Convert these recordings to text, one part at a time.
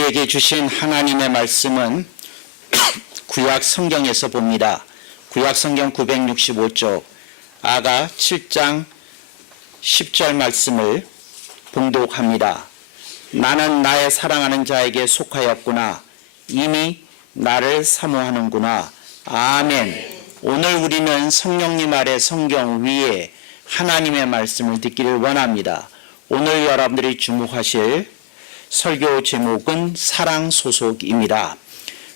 우리에게 주신 하나님의 말씀은 구약 성경에서 봅니다. 구약 성경 965쪽 아가 7장 10절 말씀을 봉독합니다. 나는 나의 사랑하는 자에게 속하였구나. 이미 나를 사모하는구나. 아멘. 오늘 우리는 성령님 아래 성경 위에 하나님의 말씀을 듣기를 원합니다. 오늘 여러분들이 주목하실 설교 제목은 사랑소속입니다.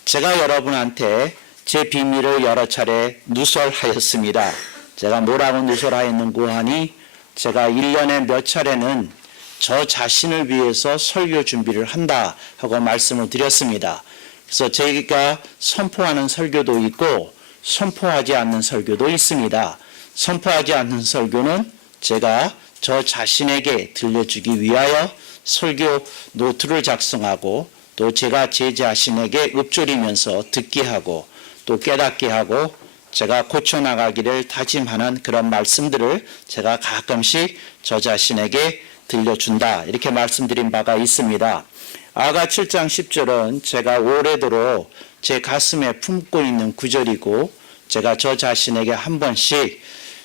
제가 여러분한테 제 비밀을 여러 차례 누설하였습니다. 제가 뭐라고 누설하였는고 하니 제가 1년에 몇 차례는 저 자신을 위해서 설교 준비를 한다 하고 말씀을 드렸습니다. 그래서 제가 선포하는 설교도 있고 선포하지 않는 설교도 있습니다. 선포하지 않는 설교는 제가 저 자신에게 들려주기 위하여 설교 노트를 작성하고 또 제가 제 자신에게 읊조리면서 듣게 하고 또 깨닫게 하고 제가 고쳐나가기를 다짐하는 그런 말씀들을 제가 가끔씩 저 자신에게 들려준다 이렇게 말씀드린 바가 있습니다. 아가 7장 10절은 제가 오래도록 제 가슴에 품고 있는 구절이고 제가 저 자신에게 한 번씩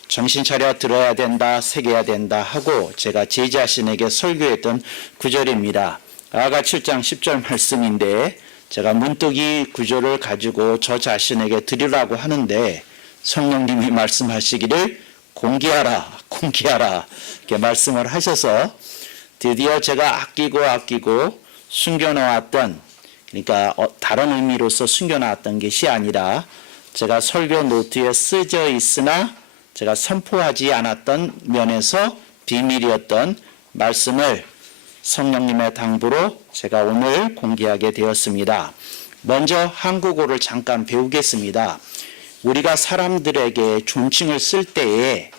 정신 차려 들어야 된다, 새겨야 된다 하고 제가 제 자신에게 설교했던 구절입니다. 아가 7장 10절 말씀인데 제가 문득 이 구절을 가지고 저 자신에게 드리라고 하는데 성령님이 말씀하시기를 공개하라 이렇게 말씀을 하셔서 드디어 제가 아끼고 숨겨놓았던, 그러니까 다른 의미로서 숨겨놨던 것이 아니라 제가 설교 노트에 쓰여 있으나 제가 선포하지 않았던 면에서 비밀이었던 말씀을 성령님의 당부로 제가 오늘 공개하게 되었습니다. 먼저 한국어를 잠깐 배우겠습니다. 우리가 사람들에게 존칭을 쓸 때에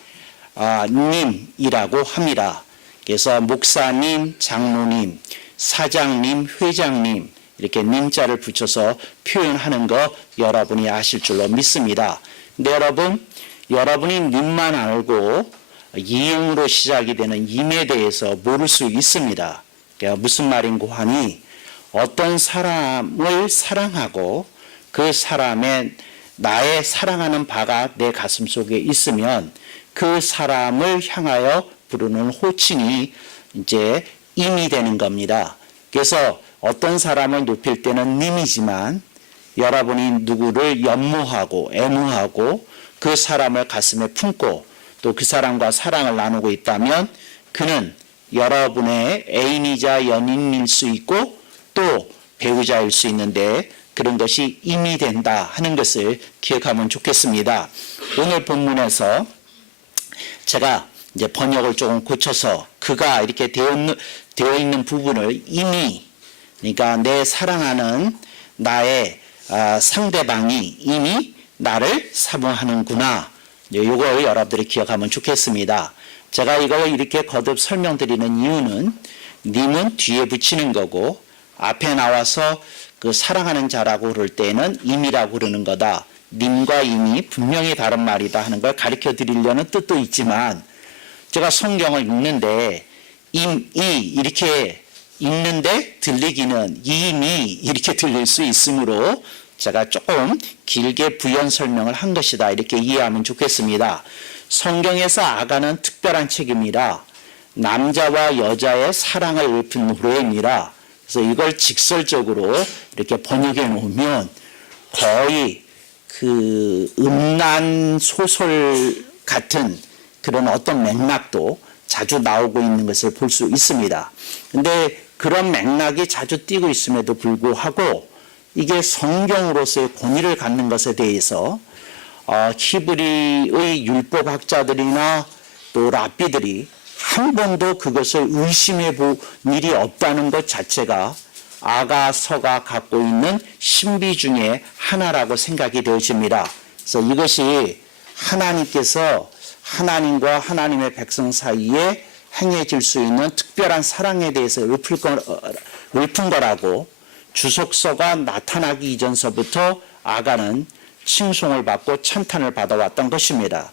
님이라고 합니다. 그래서 목사님, 장로님, 사장님, 회장님 이렇게 님자를 붙여서 표현하는 거 여러분이 아실 줄로 믿습니다. 근데 여러분이 님만 알고 이응으로 시작이 되는 임에 대해서 모를 수 있습니다. 그러니까 무슨 말인고 하니 어떤 사람을 사랑하고 그 사람의 나의 사랑하는 바가 내 가슴 속에 있으면 그 사람을 향하여 부르는 호칭이 이제 임이 되는 겁니다. 그래서 어떤 사람을 높일 때는 님이지만 여러분이 누구를 연모하고 애무하고 그 사람을 가슴에 품고 또 그 사람과 사랑을 나누고 있다면 그는 여러분의 애인이자 연인일 수 있고 또 배우자일 수 있는데 그런 것이 임이 된다 하는 것을 기억하면 좋겠습니다. 오늘 본문에서 제가 이제 번역을 조금 고쳐서 그가 이렇게 되어 있는 부분을 이미, 그러니까 내 사랑하는 나의 상대방이 이미 나를 사모하는구나. 이걸 여러분들이 기억하면 좋겠습니다. 제가 이걸 이렇게 거듭 설명드리는 이유는 님은 뒤에 붙이는 거고 앞에 나와서 그 사랑하는 자라고 그럴 때는 임이라고 그러는 거다. 님과 임이 분명히 다른 말이다 하는 걸 가르쳐 드리려는 뜻도 있지만 제가 성경을 읽는데 임이 이렇게 읽는데 들리기는 임이 이렇게 들릴 수 있으므로 제가 조금 길게 부연 설명을 한 것이다 이렇게 이해하면 좋겠습니다. 성경에서 아가는 특별한 책입니다. 남자와 여자의 사랑을 읊은 노래입니다. 그래서 이걸 직설적으로 이렇게 번역해 놓으면 거의 그 음란 소설 같은 그런 어떤 맥락도 자주 나오고 있는 것을 볼 수 있습니다. 근데 그런 맥락이 자주 띄고 있음에도 불구하고 이게 성경으로서의 권위를 갖는 것에 대해서 히브리의 율법학자들이나 또 랍비들이 한 번도 그것을 의심해 볼 일이 없다는 것 자체가 아가서가 갖고 있는 신비 중에 하나라고 생각이 되어집니다. 그래서 이것이 하나님께서 하나님과 하나님의 백성 사이에 행해질 수 있는 특별한 사랑에 대해서 읊은 거라고 주석서가 나타나기 이전서부터 아가는 칭송을 받고 찬탄을 받아왔던 것입니다.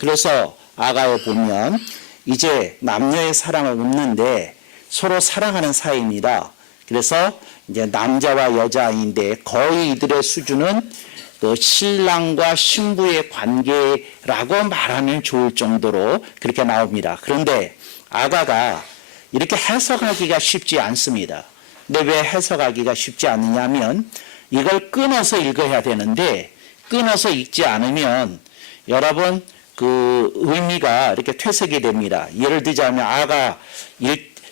그래서 아가에 보면 이제 남녀의 사랑을 읊는데 서로 사랑하는 사이입니다. 그래서 이제 남자와 여자인데 거의 이들의 수준은 그 신랑과 신부의 관계라고 말하면 좋을 정도로 그렇게 나옵니다. 그런데 아가가 이렇게 해석하기가 쉽지 않습니다. 근데 왜 해석하기가 쉽지 않느냐면 이걸 끊어서 읽어야 되는데 끊어서 읽지 않으면 여러분 그 의미가 이렇게 퇴색이 됩니다. 예를 들자면 아가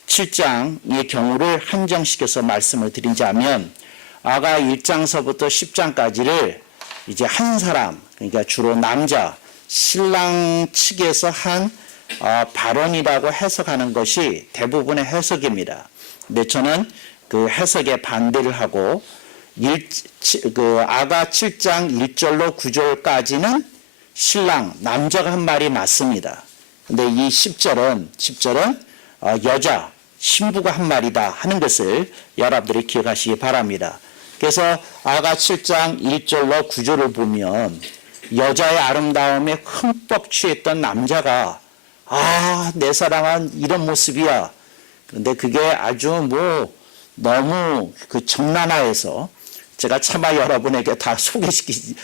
7장의 경우를 한정시켜서 말씀을 드리자면 아가 1장서부터 10장까지를 이제 한 사람, 그러니까 주로 남자, 신랑 측에서 한 발언이라고 해석하는 것이 대부분의 해석입니다. 근데 저는 그 해석에 반대를 하고 아가 7장 1절로 9절까지는 신랑, 남자가 한 말이 맞습니다. 근데 이 10절은 여자, 신부가 한 말이다 하는 것을 여러분들이 기억하시기 바랍니다. 그래서 아가 7장 1절로 9절을 보면 여자의 아름다움에 흠뻑 취했던 남자가 내 사랑은 이런 모습이야. 그런데 그게 아주 너무 그 적나라해서 제가 차마 여러분에게 다 소개시키지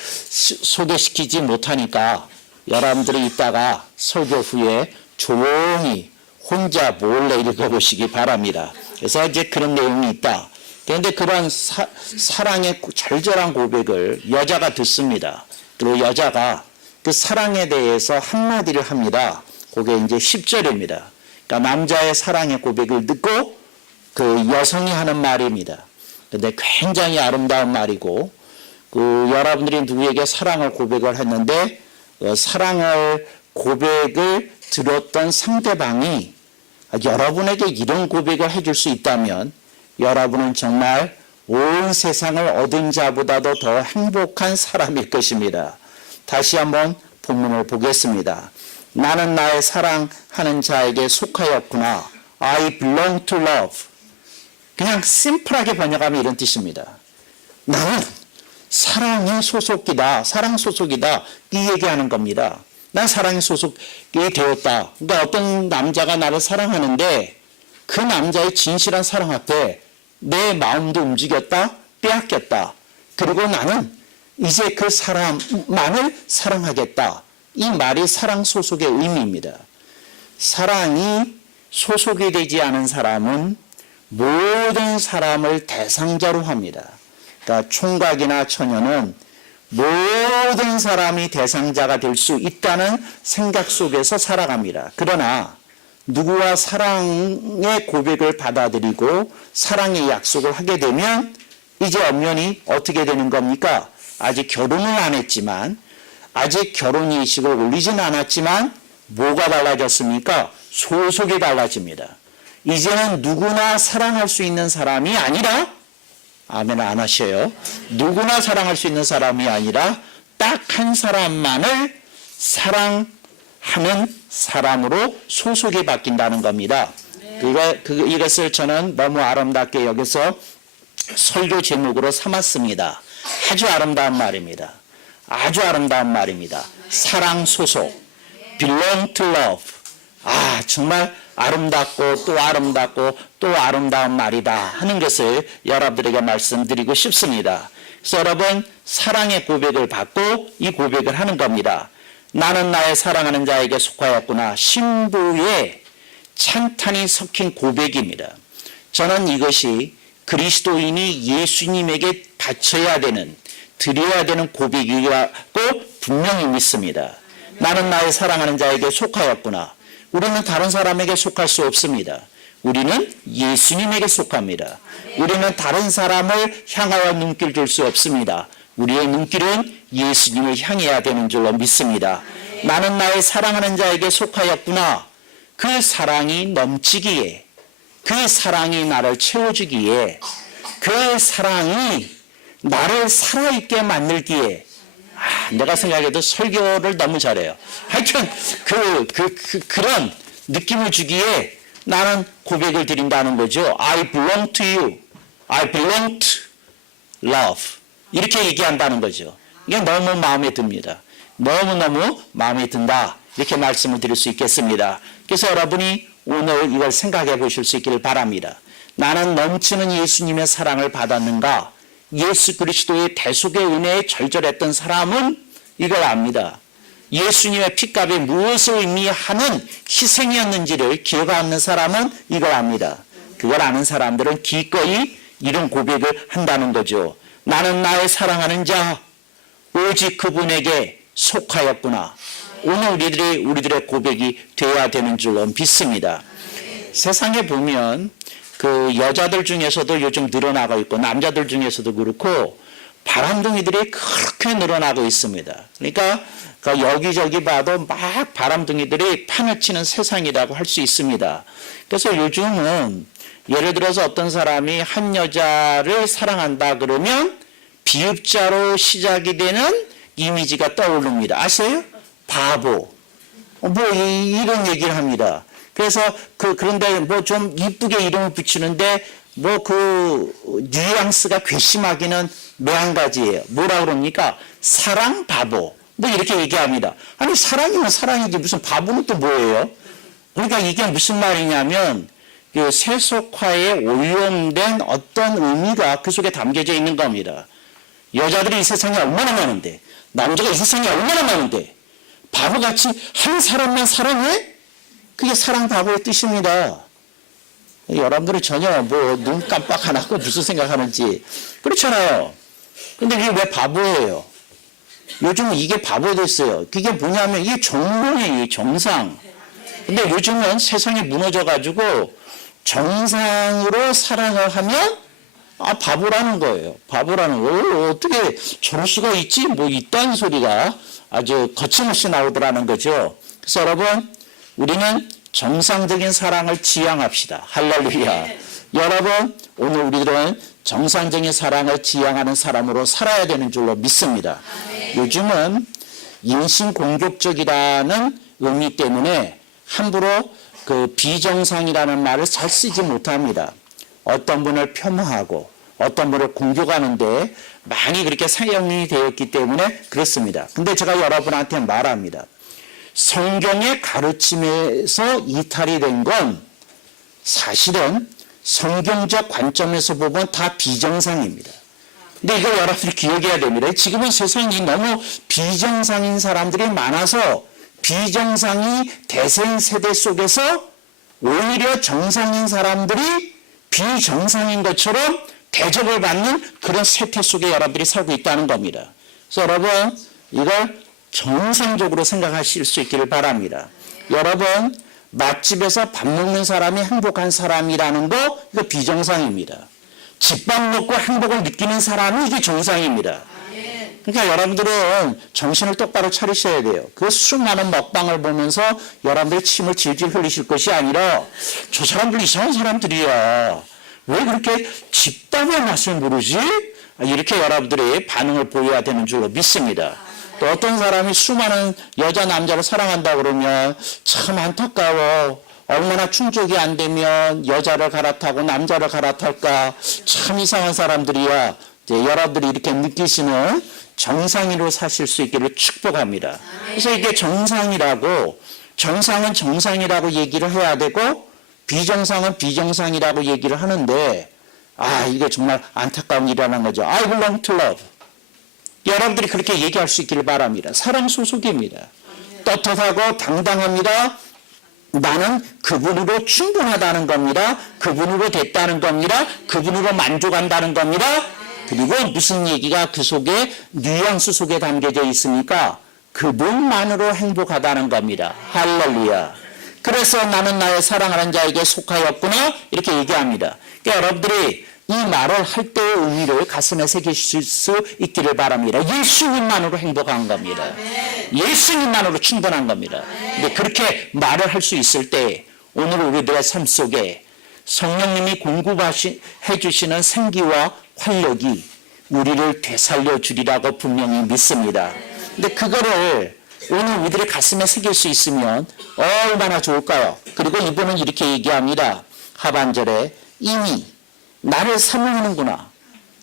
못하니까 여러분들이 이따가 설교 후에 조용히 혼자 몰래 읽어보시기 바랍니다. 그래서 이제 그런 내용이 있다. 그런데 그런 사랑의 절절한 고백을 여자가 듣습니다. 그리고 여자가 그 사랑에 대해서 한마디를 합니다. 그게 이제 10절입니다. 그러니까 남자의 사랑의 고백을 듣고 그 여성이 하는 말입니다. 근데 굉장히 아름다운 말이고, 여러분들이 누구에게 사랑을 고백을 했는데, 사랑을 고백을 들었던 상대방이 여러분에게 이런 고백을 해줄 수 있다면, 여러분은 정말 온 세상을 얻은 자보다도 더 행복한 사람일 것입니다. 다시 한번 본문을 보겠습니다. 나는 나의 사랑하는 자에게 속하였구나. I belong to love. 그냥 심플하게 번역하면 이런 뜻입니다. 나는 사랑의 소속이다. 사랑 소속이다. 이 얘기하는 겁니다. 난 사랑의 소속이 되었다. 그러니까 어떤 남자가 나를 사랑하는데 그 남자의 진실한 사랑 앞에 내 마음도 움직였다. 빼앗겼다. 그리고 나는 이제 그 사람만을 사랑하겠다. 이 말이 사랑 소속의 의미입니다. 사랑이 소속이 되지 않은 사람은 모든 사람을 대상자로 합니다. 그러니까 총각이나 처녀는 모든 사람이 대상자가 될 수 있다는 생각 속에서 살아갑니다. 그러나 누구와 사랑의 고백을 받아들이고 사랑의 약속을 하게 되면 이제 엄연히 어떻게 되는 겁니까? 아직 결혼을 안 했지만, 아직 결혼 예식을 올리진 않았지만 뭐가 달라졌습니까? 소속이 달라집니다. 이제는 누구나 사랑할 수 있는 사람이 아니라, 아멘 안 하셔요. 누구나 사랑할 수 있는 사람이 아니라 딱 한 사람만을 사랑하는 사람으로 소속이 바뀐다는 겁니다. 이것을 저는 너무 아름답게 여기서 설교 제목으로 삼았습니다. 아주 아름다운 말입니다. 아주 아름다운 말입니다. 사랑 소속. belong to love. 정말 아름답고 또 아름답고 또 아름다운 말이다 하는 것을 여러분들에게 말씀드리고 싶습니다. 그래서 여러분, 사랑의 고백을 받고 이 고백을 하는 겁니다. 나는 나의 사랑하는 자에게 속하였구나. 신부의 찬탄이 섞인 고백입니다. 저는 이것이 그리스도인이 예수님에게 바쳐야 되는, 드려야 되는 고백이라고 분명히 믿습니다. 나는 나의 사랑하는 자에게 속하였구나. 우리는 다른 사람에게 속할 수 없습니다. 우리는 예수님에게 속합니다. 우리는 다른 사람을 향하여 눈길 줄 수 없습니다. 우리의 눈길은 예수님을 향해야 되는 줄로 믿습니다. 나는 나의 사랑하는 자에게 속하였구나. 그 사랑이 넘치기에, 그 사랑이 나를 채워주기에, 그 사랑이 나를 살아있게 만들기에, 내가 생각해도 설교를 너무 잘해요. 하여튼 그런 느낌을 주기에 나는 고백을 드린다는 거죠. I belong to you. I belong to love. 이렇게 얘기한다는 거죠. 이게 너무 마음에 듭니다. 너무너무 마음에 든다. 이렇게 말씀을 드릴 수 있겠습니다. 그래서 여러분이 오늘 이걸 생각해 보실 수 있기를 바랍니다. 나는 넘치는 예수님의 사랑을 받았는가? 예수 그리스도의 대속의 은혜에 절절했던 사람은 이걸 압니다. 예수님의 피값이 무엇을 의미하는 희생이었는지를 기억하는 사람은 이걸 압니다. 그걸 아는 사람들은 기꺼이 이런 고백을 한다는 거죠. 나는 나의 사랑하는 자 오직 그분에게 속하였구나. 오늘 우리들의 고백이 되어야 되는 줄로 믿습니다. 세상에 보면 그 여자들 중에서도 요즘 늘어나고 있고 남자들 중에서도 그렇고 바람둥이들이 그렇게 늘어나고 있습니다. 그러니까 여기저기 봐도 막 바람둥이들이 판을 치는 세상이라고 할 수 있습니다. 그래서 요즘은 예를 들어서 어떤 사람이 한 여자를 사랑한다 그러면 비읍자로 시작이 되는 이미지가 떠오릅니다. 아세요? 바보. 이런 얘기를 합니다. 그래서 그런데 좀 이쁘게 이름을 붙이는데 뉘앙스가 괘씸하기는 매한 가지예요. 뭐라 그럽니까? 사랑 바보. 이렇게 얘기합니다. 아니, 사랑이면 사랑이지 무슨 바보는 또 뭐예요? 그러니까 이게 무슨 말이냐면 세속화에 오염된 어떤 의미가 그 속에 담겨져 있는 겁니다. 여자들이 이 세상에 얼마나 많은데, 남자가 이 세상에 얼마나 많은데, 바보같이 한 사람만 사랑해? 그게 사랑 바보의 뜻입니다. 여러분들은 전혀 눈 깜빡 안 하고 무슨 생각하는지. 그렇잖아요. 근데 이게 왜 바보예요? 요즘은 이게 바보 됐어요. 그게 뭐냐면 이게 정몽이에요, 정상. 근데 요즘은 세상이 무너져가지고 정상으로 사랑을 하면 바보라는 거예요. 바보라는 거예요. 어떻게 저럴 수가 있지? 이딴 소리가 아주 거침없이 나오더라는 거죠. 그래서 여러분, 우리는 정상적인 사랑을 지향합시다. 할렐루야. 여러분, 오늘 우리들은 정상적인 사랑을 지향하는 사람으로 살아야 되는 줄로 믿습니다. 요즘은 인신공격적이라는 의미 때문에 함부로 비정상이라는 말을 잘 쓰지 못합니다. 어떤 분을 폄하하고 어떤 분을 공격하는데 많이 그렇게 사용이 되었기 때문에 그렇습니다. 근데 제가 여러분한테 말합니다. 성경의 가르침에서 이탈이 된 건 사실은 성경적 관점에서 보면 다 비정상입니다. 근데 이거 여러분들이 기억해야 됩니다. 지금은 세상이 너무 비정상인 사람들이 많아서 비정상이 대세인 세대 속에서 오히려 정상인 사람들이 비정상인 것처럼 대접을 받는 그런 세태 속에 여러분들이 살고 있다는 겁니다. 그래서 여러분, 이걸 정상적으로 생각하실 수 있기를 바랍니다. 여러분, 맛집에서 밥 먹는 사람이 행복한 사람이라는 거, 이거 비정상입니다. 집밥 먹고 행복을 느끼는 사람이 이게 정상입니다. 그러니까 여러분들은 정신을 똑바로 차리셔야 돼요. 그 수많은 먹방을 보면서 여러분들이 침을 질질 흘리실 것이 아니라 저 사람들 이상한 사람들이야. 왜 그렇게 집밥의 맛을 모르지? 이렇게 여러분들이 반응을 보여야 되는 줄로 믿습니다. 또 어떤 사람이 수많은 여자 남자를 사랑한다 그러면 참 안타까워. 얼마나 충족이 안 되면 여자를 갈아타고 남자를 갈아탈까. 참 이상한 사람들이야. 여러분들이 이렇게 느끼시는 정상인으로 사실 수 있기를 축복합니다. 그래서 이게 정상은 정상이라고 얘기를 해야 되고 비정상은 비정상이라고 얘기를 하는데 이게 정말 안타까운 일이라는 거죠. I belong to love. 여러분들이 그렇게 얘기할 수 있기를 바랍니다. 사랑 소속입니다. 떳떳하고 당당합니다. 나는 그분으로 충분하다는 겁니다. 그분으로 됐다는 겁니다. 그분으로 만족한다는 겁니다. 그리고 무슨 얘기가 그 속에 뉘앙스 속에 담겨져 있습니까? 그분만으로 행복하다는 겁니다. 할렐루야. 그래서 나는 나의 사랑하는 자에게 속하였구나 이렇게 얘기합니다. 그러니까 여러분들이 이 말을 할 때의 의미를 가슴에 새기실 수 있기를 바랍니다. 예수님만으로 행복한 겁니다. 예수님만으로 충분한 겁니다. 근데 그렇게 말을 할 수 있을 때 오늘 우리들의 삶 속에 성령님이 공급해 주시는 생기와 활력이 우리를 되살려 주리라고 분명히 믿습니다. 근데 그거를 오늘 우리들의 가슴에 새길 수 있으면 얼마나 좋을까요? 그리고 이분은 이렇게 얘기합니다. 하반절에 이미 나를 사모하는구나.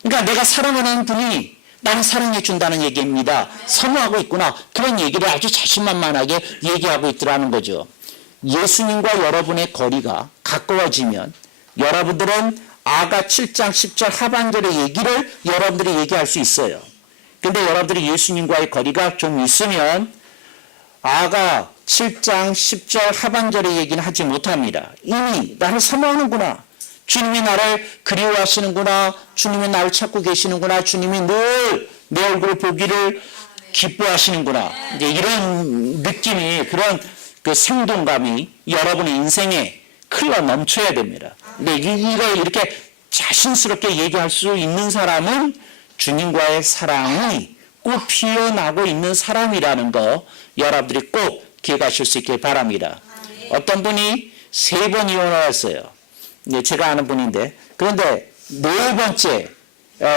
그러니까 내가 사랑하는 분이 나를 사랑해 준다는 얘기입니다. 사모하고 있구나. 그런 얘기를 아주 자신만만하게 얘기하고 있더라는 거죠. 예수님과 여러분의 거리가 가까워지면 여러분들은 아가 7장 10절 하반절의 얘기를 여러분들이 얘기할 수 있어요. 근데 여러분들이 예수님과의 거리가 좀 있으면 아가 7장 10절 하반절의 얘기는 하지 못합니다. 이미 나를 사모하는구나. 주님이 나를 그리워하시는구나. 주님이 나를 찾고 계시는구나. 주님이 늘 내 얼굴을 보기를 기뻐하시는구나. 이제 이런 느낌이, 그런 그 생동감이 여러분의 인생에 흘러 넘쳐야 됩니다. 근데 이걸 이렇게 자신스럽게 얘기할 수 있는 사람은 주님과의 사랑이 꽃 피어나고 있는 사람이라는 거 여러분들이 꼭 기억하실 수 있길 바랍니다. 어떤 분이 3번 이혼을 했어요. 제가 아는 분인데, 그런데 4번째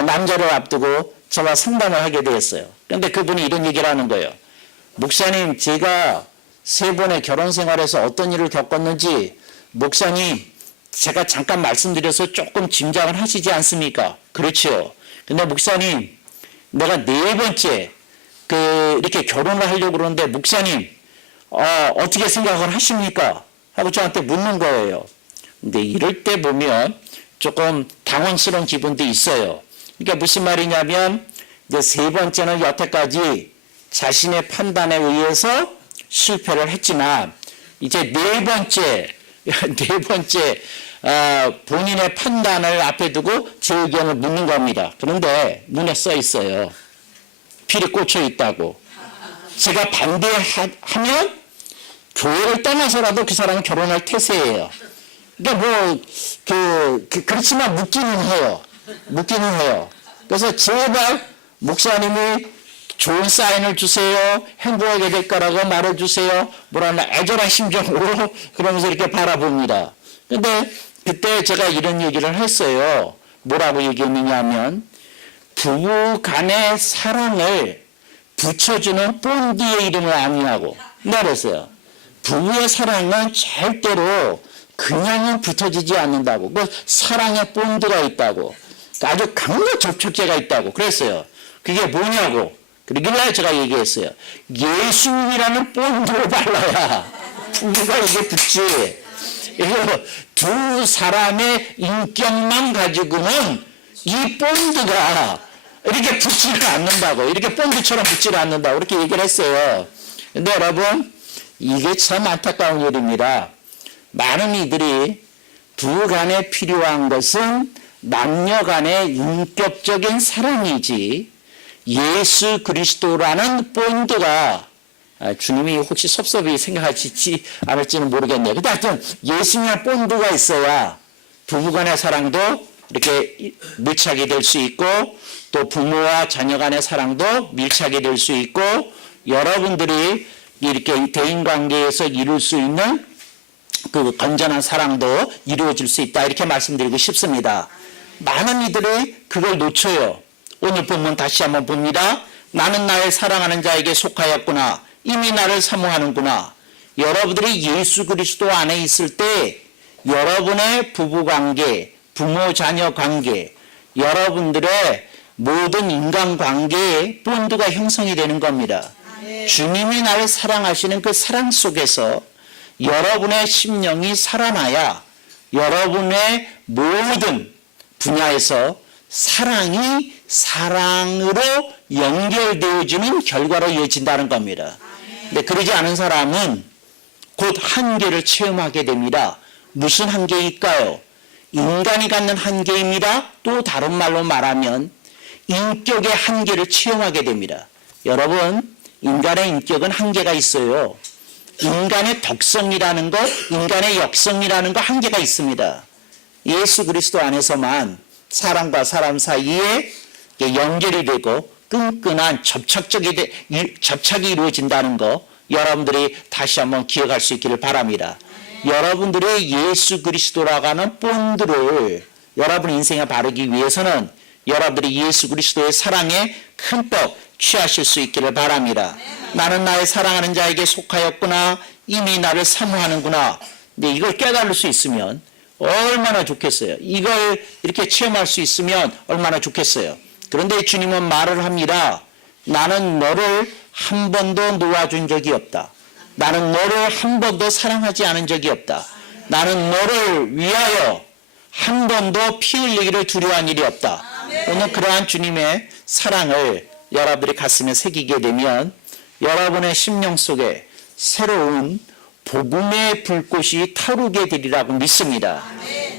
남자를 앞두고 저와 상담을 하게 되었어요. 그런데 그분이 이런 얘기를 하는 거예요. 목사님, 제가 3번의 결혼 생활에서 어떤 일을 겪었는지 목사님 제가 잠깐 말씀드려서 조금 짐작을 하시지 않습니까? 그렇죠. 근데 목사님, 내가 4번째 이렇게 결혼을 하려고 그러는데 목사님 어떻게 생각을 하십니까? 하고 저한테 묻는 거예요. 근데 이럴 때 보면 조금 당황스러운 기분도 있어요. 그러니까 무슨 말이냐면 이제 3번째는 여태까지 자신의 판단에 의해서 실패를 했지만 이제 4번째 본인의 판단을 앞에 두고 제 의견을 묻는 겁니다. 그런데 눈에 써 있어요. 필이 꽂혀 있다고. 제가 반대하면 교회를 떠나서라도 그 사람은 결혼할 태세예요. 그러니까 그렇지만 묻기는 해요. 그래서 제발 목사님이 좋은 사인을 주세요. 행복하게 될 거라고 말해주세요. 뭐라나 애절한 심정으로 그러면서 이렇게 바라봅니다. 근데 그때 제가 이런 얘기를 했어요. 뭐라고 얘기했느냐 하면 부부 간의 사랑을 붙여주는 본드의 이름을 아니냐고. 그랬어요. 부부의 사랑은 절대로 그냥은 붙어지지 않는다고. 그 사랑의 본드가 있다고. 아주 강력 접촉제가 있다고. 그랬어요. 그게 뭐냐고. 그러길래 제가 얘기했어요. 예수님이라는 본드를 발라야 부부가 이게 붙지. 이거 두 사람의 인격만 가지고는 이 본드가 이렇게 붙지를 않는다고. 이렇게 본드처럼 붙지를 않는다고. 이렇게 얘기를 했어요. 근데 여러분, 이게 참 안타까운 일입니다. 많은 이들이 부부 간에 필요한 것은 남녀 간의 인격적인 사랑이지 예수 그리스도라는 본드가 주님이 혹시 섭섭히 생각하시지 않을지는 모르겠네요. 근데 하여튼 예수님의 본드가 있어야 부부간의 사랑도 이렇게 밀착이 될 수 있고 또 부모와 자녀 간의 사랑도 밀착이 될 수 있고 여러분들이 이렇게 대인관계에서 이룰 수 있는 그 건전한 사랑도 이루어질 수 있다. 이렇게 말씀드리고 싶습니다. 많은 이들이 그걸 놓쳐요. 오늘 본문 다시 한번 봅니다. 나는 나의 사랑하는 자에게 속하였구나. 이미 나를 사모하는구나. 여러분들이 예수 그리스도 안에 있을 때 여러분의 부부관계, 부모 자녀 관계, 여러분들의 모든 인간관계에 본드가 형성이 되는 겁니다. 주님이 나를 사랑하시는 그 사랑 속에서 여러분의 심령이 살아나야 여러분의 모든 분야에서 사랑이 사랑으로 연결되어지는 결과로 이어진다는 겁니다. 근데 그러지 않은 사람은 곧 한계를 체험하게 됩니다. 무슨 한계일까요? 인간이 갖는 한계입니다. 또 다른 말로 말하면 인격의 한계를 체험하게 됩니다. 여러분, 인간의 인격은 한계가 있어요. 인간의 덕성이라는 것, 인간의 역성이라는 것 한계가 있습니다. 예수 그리스도 안에서만 사람과 사람 사이에 연결이 되고 끈끈한 접착이 이루어진다는 거 여러분들이 다시 한번 기억할 수 있기를 바랍니다. 여러분들의 예수 그리스도라고 하는 본드를 여러분 인생에 바르기 위해서는 여러분들이 예수 그리스도의 사랑에 흠뻑 취하실 수 있기를 바랍니다. 나는 나의 사랑하는 자에게 속하였구나. 이미 나를 사모하는구나. 근데 이걸 깨달을 수 있으면 얼마나 좋겠어요. 이걸 이렇게 체험할 수 있으면 얼마나 좋겠어요. 그런데 주님은 말을 합니다. 나는 너를 한 번도 놓아준 적이 없다. 나는 너를 한 번도 사랑하지 않은 적이 없다. 나는 너를 위하여 한 번도 피 흘리기를 두려워한 일이 없다. 오늘 그러한 주님의 사랑을 여러분들이 가슴에 새기게 되면 여러분의 심령 속에 새로운 복음의 불꽃이 타오르게 되리라고 믿습니다.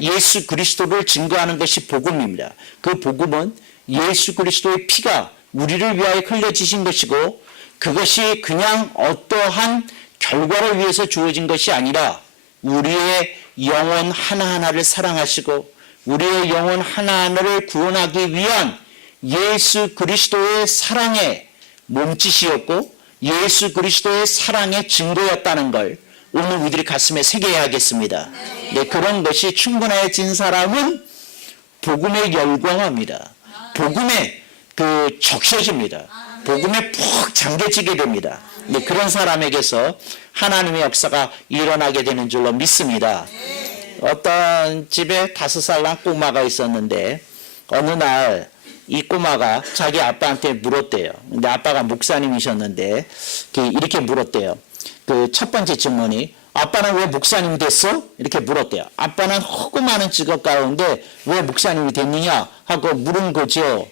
예수 그리스도를 증거하는 것이 복음입니다. 그 복음은 예수 그리스도의 피가 우리를 위하여 흘려지신 것이고 그것이 그냥 어떠한 결과를 위해서 주어진 것이 아니라 우리의 영혼 하나하나를 사랑하시고 우리의 영혼 하나하나를 구원하기 위한 예수 그리스도의 사랑의 몸짓이었고 예수 그리스도의 사랑의 증거였다는 걸 오늘 우리들이 가슴에 새겨야 하겠습니다. 네, 그런 것이 충분해진 사람은 복음에 열광합니다. 복음에 적셔집니다. 복음에 푹 잠겨지게 됩니다. 네, 그런 사람에게서 하나님의 역사가 일어나게 되는 줄로 믿습니다. 어떤 집에 5살 난 꼬마가 있었는데 어느 날 이 꼬마가 자기 아빠한테 물었대요. 근데 아빠가 목사님이셨는데 이렇게 물었대요. 그 첫 번째 질문이 아빠는 왜 목사님이 됐어? 이렇게 물었대요. 아빠는 허구 많은 직업 가운데 왜 목사님이 됐느냐 하고 물은 거죠.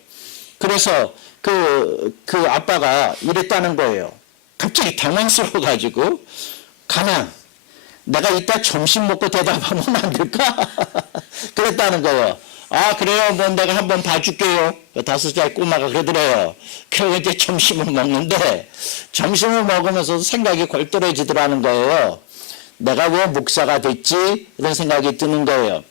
그래서 그 아빠가 이랬다는 거예요. 갑자기 당황스러워가지고 가만 내가 이따 점심 먹고 대답하면 안 될까? 그랬다는 거예요. 아 그래요? 뭐 내가 한번 봐줄게요. 5살 꼬마가 그러더래요. 그리고 이제 점심을 먹는데 점심을 먹으면서 생각이 골똘해지더라는 거예요. 내가 왜 목사가 됐지? 이런 생각이 드는 거예요.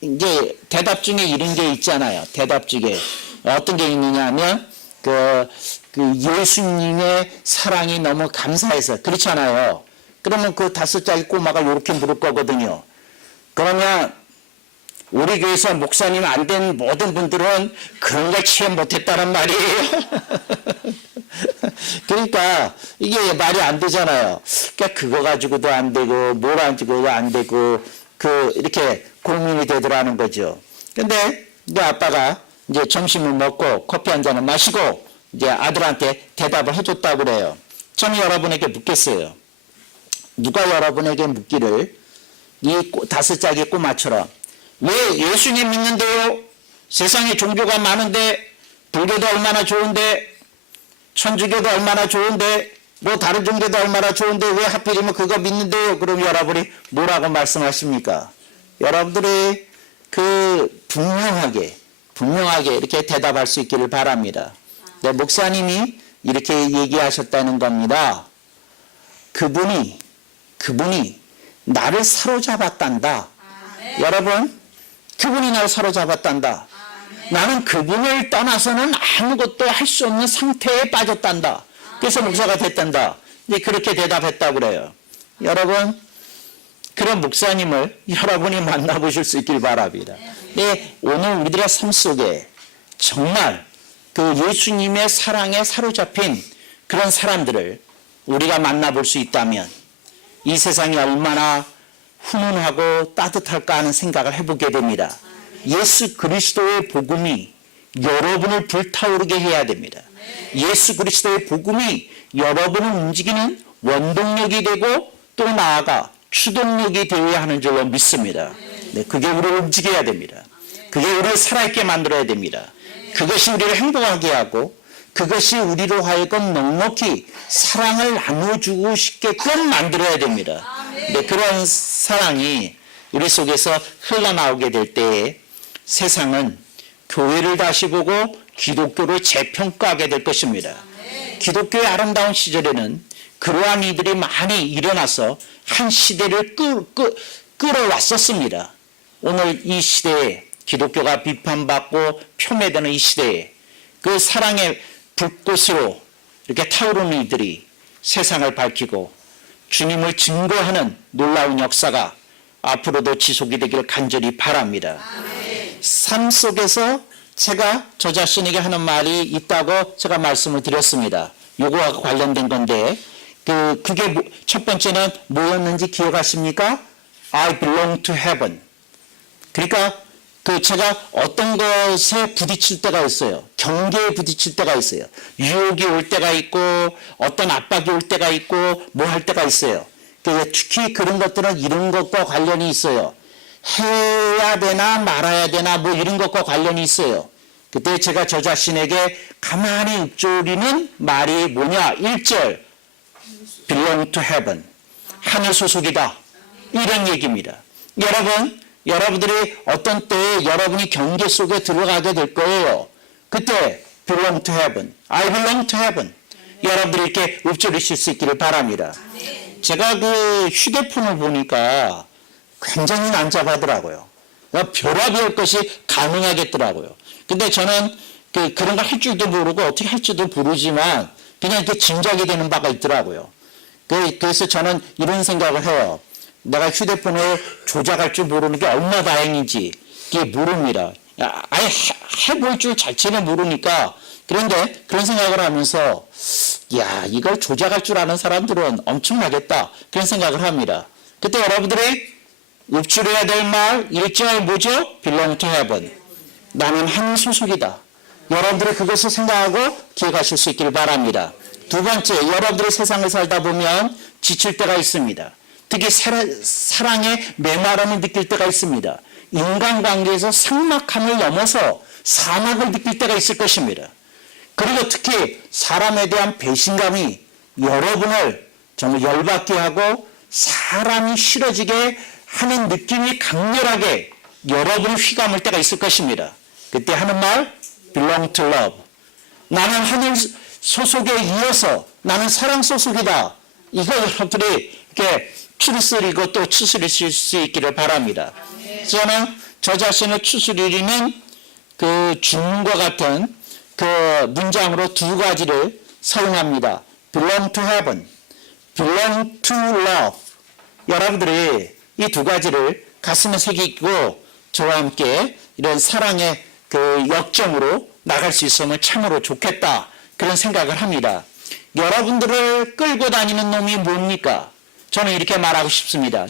이제 대답 중에 이런 게 있잖아요. 대답 중에 어떤 게 있느냐 하면 그 예수님의 사랑이 너무 감사해서 그렇잖아요. 그러면 그 5살 꼬마가 이렇게 물을 거거든요. 그러면 우리 교회에서 목사님 안 된 모든 분들은 그런 걸 체험 못했다는 말이에요. 그러니까 이게 말이 안 되잖아요. 그러니까 그거 가지고도 안 되고 뭘 가지고도 안 되고 이렇게 고민이 되더라는 거죠. 근데 이제 아빠가 이제 점심을 먹고 커피 한 잔을 마시고 이제 아들한테 대답을 해줬다고 그래요. 저는 여러분에게 묻겠어요. 누가 여러분에게 묻기를 이 5살짜리 꼬마처럼 왜 예수님 믿는데요? 세상에 종교가 많은데 불교도 얼마나 좋은데 천주교도 얼마나 좋은데 뭐 다른 종교도 얼마나 좋은데 왜 하필이면 그거 믿는데요? 그럼 여러분이 뭐라고 말씀하십니까? 여러분들이 분명하게 이렇게 대답할 수 있기를 바랍니다. 네, 목사님이 이렇게 얘기하셨다는 겁니다. 그분이 나를 사로잡았단다. 여러분 그분이 나를 사로잡았단다. 나는 그분을 떠나서는 아무것도 할 수 없는 상태에 빠졌단다. 그래서 목사가 됐단다. 이제 그렇게 대답했다고 그래요. 여러분 그런 목사님을 여러분이 만나보실 수 있길 바랍니다. 네, 오늘 우리들의 삶 속에 정말 예수님의 사랑에 사로잡힌 그런 사람들을 우리가 만나볼 수 있다면 이 세상이 얼마나 훈훈하고 따뜻할까 하는 생각을 해보게 됩니다. 예수 그리스도의 복음이 여러분을 불타오르게 해야 됩니다. 예수 그리스도의 복음이 여러분을 움직이는 원동력이 되고 또 나아가 추동력이 되어야 하는 줄로 믿습니다. 네, 그게 우리를 움직여야 됩니다. 그게 우리를 살아있게 만들어야 됩니다. 그것이 우리를 행복하게 하고 그것이 우리로 하여금 넉넉히 사랑을 나눠주고 싶게끔 만들어야 됩니다. 네, 그런 사랑이 우리 속에서 흘러나오게 될 때에 세상은 교회를 다시 보고 기독교를 재평가하게 될 것입니다. 기독교의 아름다운 시절에는 그러한 이들이 많이 일어나서 한 시대를 끌어왔었습니다. 오늘 이 시대에 기독교가 비판받고 폄훼되는 이 시대에 그 사랑의 불꽃으로 이렇게 타오르는 이들이 세상을 밝히고 주님을 증거하는 놀라운 역사가 앞으로도 지속이 되기를 간절히 바랍니다. 삶 속에서 제가 저 자신에게 하는 말이 있다고 제가 말씀을 드렸습니다. 요거와 관련된 건데 그게 첫 번째는 뭐였는지 기억하십니까? I belong to heaven. 그러니까 제가 어떤 것에 부딪힐 때가 있어요. 경계에 부딪힐 때가 있어요. 유혹이 올 때가 있고 어떤 압박이 올 때가 있고 뭐 할 때가 있어요. 특히 그런 것들은 이런 것과 관련이 있어요. 해야 되나 말아야 되나 뭐 이런 것과 관련이 있어요. 그때 제가 저 자신에게 가만히 읊조리는 말이 뭐냐? 1절 belong to heaven. 하늘 소속이다. 이런 얘기입니다. 여러분, 여러분들이 어떤 때에 여러분이 경계 속에 들어가게 될 거예요. 그때 belong to heaven. I belong to heaven. 여러분들이 이렇게 읊조리실 수 있기를 바랍니다. 제가 그 휴대폰을 보니까 굉장히 난잡하더라고요. 별의별 것이 가능하겠더라고요. 근데 저는 그런 걸 할 줄도 모르고 어떻게 할 줄도 모르지만 그냥 이렇게 짐작이 되는 바가 있더라고요. 그래서 저는 이런 생각을 해요. 내가 휴대폰을 조작할 줄 모르는 게 얼마나 다행인지 이게 모릅니다. 아예 해볼 줄 자체는 모르니까 그런데 그런 생각을 하면서 야 이걸 조작할 줄 아는 사람들은 엄청나겠다 그런 생각을 합니다. 그때 여러분들이 읊조려야 될 말 1절 뭐죠? belong to heaven. 나는 하늘 소속이다. 여러분들이 그것을 생각하고 기억하실 수 있기를 바랍니다. 두 번째, 여러분들이 세상을 살다 보면 지칠 때가 있습니다. 특히 사랑의 메마름을 느낄 때가 있습니다. 인간관계에서 삭막함을 넘어서 사막을 느낄 때가 있을 것입니다. 그리고 특히 사람에 대한 배신감이 여러분을 정말 열받게 하고 사람이 싫어지게 하는 느낌이 강렬하게 여러분을 휘감을 때가 있을 것입니다. 그때 하는 말 belong to love. 나는 하늘 소속에 이어서 나는 사랑 소속이다. 이거 여러분들이 이렇게 추스리고 또 추스리실 수 있기를 바랍니다. 저는 저 자신을 추스리는 그 주문과 같은 그 문장으로 두 가지를 사용합니다. belong to heaven, belong to love. 여러분들이 이 두 가지를 가슴에 새기고 저와 함께 이런 사랑의 그 역정으로 나갈 수 있으면 참으로 좋겠다. 그런 생각을 합니다. 여러분들을 끌고 다니는 놈이 뭡니까? 저는 이렇게 말하고 싶습니다.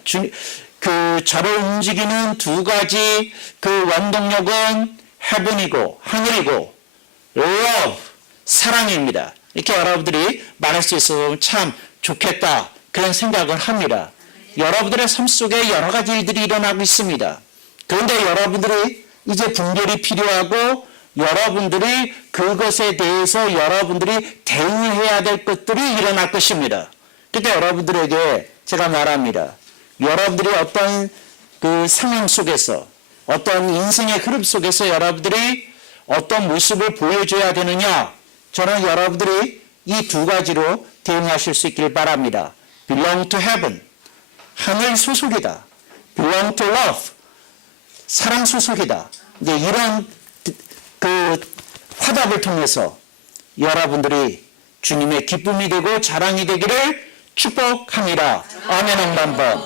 저를 움직이는 두 가지 그 원동력은 heaven이고 하늘이고 love, 사랑입니다. 이렇게 여러분들이 말할 수 있어서 참 좋겠다. 그런 생각을 합니다. 여러분들의 삶 속에 여러 가지 일들이 일어나고 있습니다. 그런데 여러분들이 이제 분별이 필요하고 여러분들이 그것에 대해서 여러분들이 대응해야 될 것들이 일어날 것입니다. 그때 여러분들에게 제가 말합니다. 여러분들이 어떤 그 상황 속에서 어떤 인생의 흐름 속에서 여러분들이 어떤 모습을 보여줘야 되느냐 저는 여러분들이 이 두 가지로 대응하실 수 있길 바랍니다. belong to heaven. 하늘 소속이다. belong to love. 사랑 소속이다. 이제 이런 그 화답을 통해서 여러분들이 주님의 기쁨이 되고 자랑이 되기를 축복합니다. 아멘 한 번.